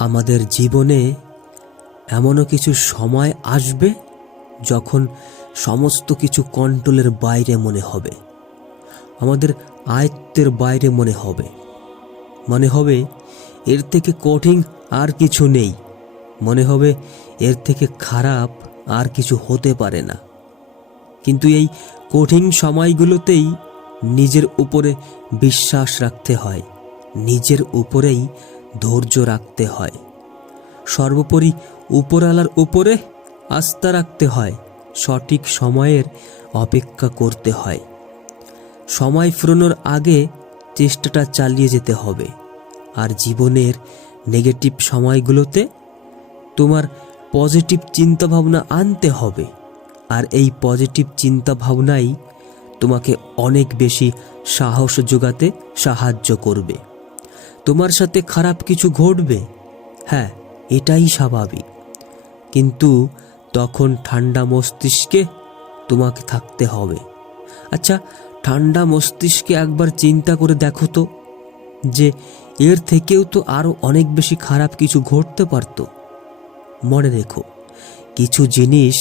আমাদের জীবনে এমনও কিছু সময় আসবে যখন সমস্ত কিছু কন্ট্রোলের বাইরে মনে হবে, আমাদের আয়ত্তের বাইরে মনে হবে এর থেকে কঠিন আর কিছু নেই, মনে হবে এর থেকে খারাপ আর কিছু হতে পারে না। কিন্তু এই কঠিন সময়গুলোতেই নিজের উপরে বিশ্বাস রাখতে হয়, নিজের উপরেই ধৈর্য রাখতে হয়, সর্বোপরি উপরওয়ালার উপরে আস্থা রাখতে হয়, সঠিক সময়ের অপেক্ষা করতে হয়। সময় ফুরোনোর আগে চেষ্টাটা চালিয়ে যেতে হবে। আর জীবনের নেগেটিভ সময়গুলোতে তোমার পজিটিভ চিন্তাভাবনা আনতে হবে। আর এই পজিটিভ চিন্তাভাবনাই তোমাকে অনেক বেশি সাহস যোগাতে সাহায্য করবে। তোমার সাথে খারাপ কিছু ঘটবে, হ্যাঁ, এটাই স্বাভাবিক, কিন্তু তখন ঠান্ডা মস্তিষ্কে তোমাকে থাকতে হবে। আচ্ছা, ঠান্ডা মস্তিষ্কে একবার চিন্তা করে দেখো তো, যে এর থেকেও তো আরো অনেক বেশি খারাপ কিছু ঘটতে পারত। মনে রেখো, কিছু জিনিস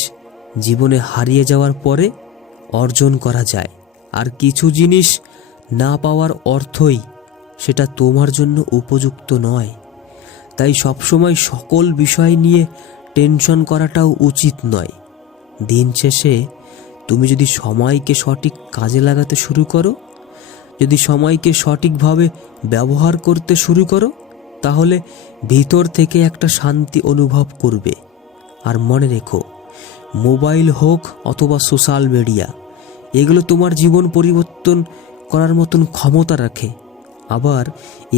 জীবনে হারিয়ে যাওয়ার পরে অর্জন করা যায়, আর কিছু জিনিস না পাওয়ার অর্থই সেটা তোমার জন্য উপযুক্ত নয়। তাই সবসময় সকল বিষয় নিয়ে টেনশন করাটাও উচিত নয়। দিন শেষে তুমি যদি সময়কে সঠিক কাজে লাগাতে শুরু করো, যদি সময়কে সঠিকভাবে ব্যবহার করতে শুরু করো, তাহলে ভিতর থেকে একটা শান্তি অনুভব করবে। আর মনে রেখো, মোবাইল হোক অথবা সোশ্যাল মিডিয়া, এগুলো তোমার জীবন পরিবর্তন করার মতন ক্ষমতা রাখে, আবার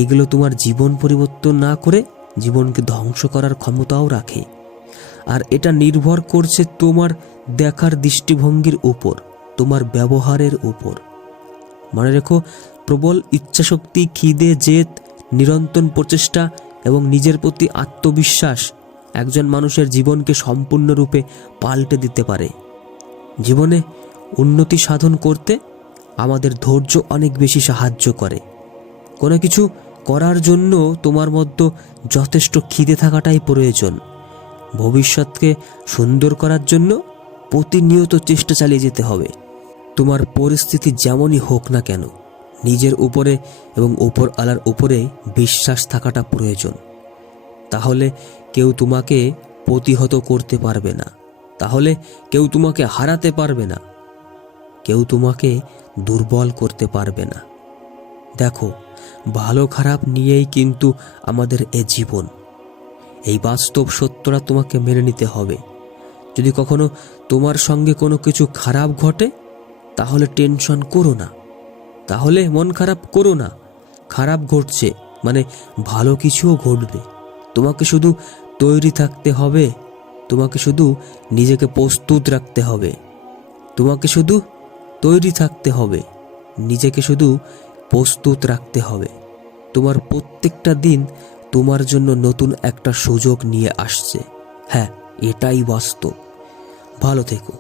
এগুলো তোমার জীবন পরিবর্তন না করে জীবনকে ধ্বংস করার ক্ষমতাও রাখে। আর এটা নির্ভর করছে তোমার দেখার দৃষ্টিভঙ্গির উপর, তোমার ব্যবহারের উপর। মনে রেখো, প্রবল ইচ্ছাশক্তি, খিদে, জেদ, নিরন্তর প্রচেষ্টা এবং নিজের প্রতি আত্মবিশ্বাস একজন মানুষের জীবনকে সম্পূর্ণরূপে পাল্টে দিতে পারে। জীবনে উন্নতি সাধন করতে আমাদের ধৈর্য অনেক বেশি সাহায্য করে। কোনো কিছু করার জন্য তোমার মধ্যে যথেষ্ট খিদে থাকাটাই প্রয়োজন। ভবিষ্যৎকে সুন্দর করার জন্য প্রতিনিয়ত চেষ্টা চালিয়ে যেতে হবে। তোমার পরিস্থিতি যেমনই হোক না কেন, নিজের উপরে এবং উপরওয়ালার উপরে বিশ্বাস থাকাটা প্রয়োজন। তাহলে কেউ তোমাকে প্রতিহত করতে পারবে না, তাহলে কেউ তোমাকে হারাতে পারবে না, কেউ তোমাকে দুর্বল করতে পারবে না। দেখো, ভালো খারাপ নিয়েই কিন্তু আমাদের এ জীবন। এই বাস্তব সত্যটা তোমাকে মেনে নিতে হবে। যদি কখনো তোমার সঙ্গে কোনো কিছু খারাপ ঘটে, তাহলে টেনশন করো না, তাহলে মন খারাপ করো না। খারাপ ঘটছে মানে ভালো কিছুও ঘটবে। তোমাকে শুধু তৈরি থাকতে হবে, তোমাকে শুধু নিজেকে প্রস্তুত রাখতে হবে, তোমাকে শুধু তৈরি থাকতে হবে, নিজেকে শুধু প্রস্তুত রাখতে হবে। তোমার প্রত্যেকটা দিন তোমার জন্য নতুন একটা সুযোগ নিয়ে আসছে। হ্যাঁ, এটাই বাস্তব। ভালো থেকো।